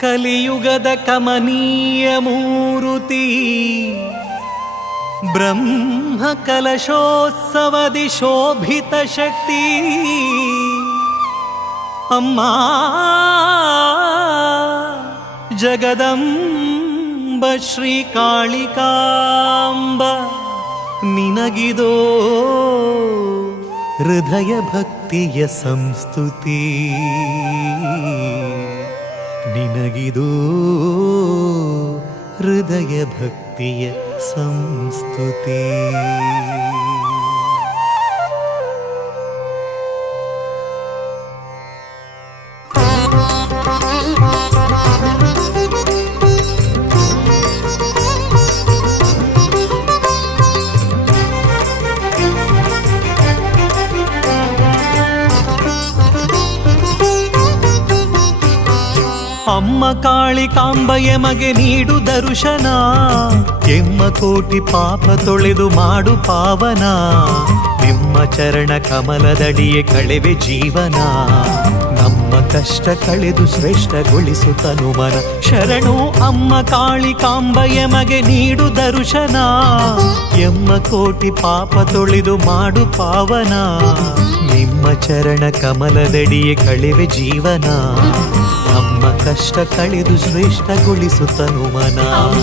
ಕಲಿಯುಗದ ಕಮನೀಯ ಮೂರುತಿ ಬ್ರಹ್ಮ ಕಲಶೋತ್ಸವದಿ ಶೋಭಿತ ಶಕ್ತಿ ಅಮ್ಮ ಜಗದಂಬ ಶ್ರೀ ಕಾಳಿಕಾಂಬ ನಿನಗಿದೋ ಹೃದಯ ಭಕ್ತಿಯ ಸಂಸ್ತುತಿ ನಿನಗಿದೋ ಹೃದಯ ಭಕ್ತಿಯ ಸಂಸ್ತುತಿ. ಅಮ್ಮ ಕಾಳಿಕಾಂಬ ಎಮಗೆ ನೀಡು ದರ್ಶನ, ಎಮ್ಮ ಕೋಟಿ ಪಾಪ ತೊಳೆದು ಮಾಡು ಪಾವನ, ನಿಮ್ಮ ಚರಣ ಕಮಲದಡಿಯೇ ಕಳೆವೆ ಜೀವನ, ನಮ್ಮ ಕಷ್ಟ ಕಳೆದು ಶ್ರೇಷ್ಠಗೊಳಿಸು ತನುಮನ. ಶರಣು ಅಮ್ಮ ಕಾಳಿಕಾಂಬ ಎಮಗೆ ನೀಡು ದರ್ಶನ, ಎಮ್ಮ ಕೋಟಿ ಪಾಪ ತೊಳೆದು ಮಾಡು ಪಾವನ, ನಿಮ್ಮ ಚರಣ ಕಮಲದಡಿಯೇ ಕಳೆವೆ ಜೀವನ, ನಮ್ಮ ಕಷ್ಟ ಕಳೆದು ಶ್ರೇಷ್ಠಗೊಳಿಸು ತನುಮನ.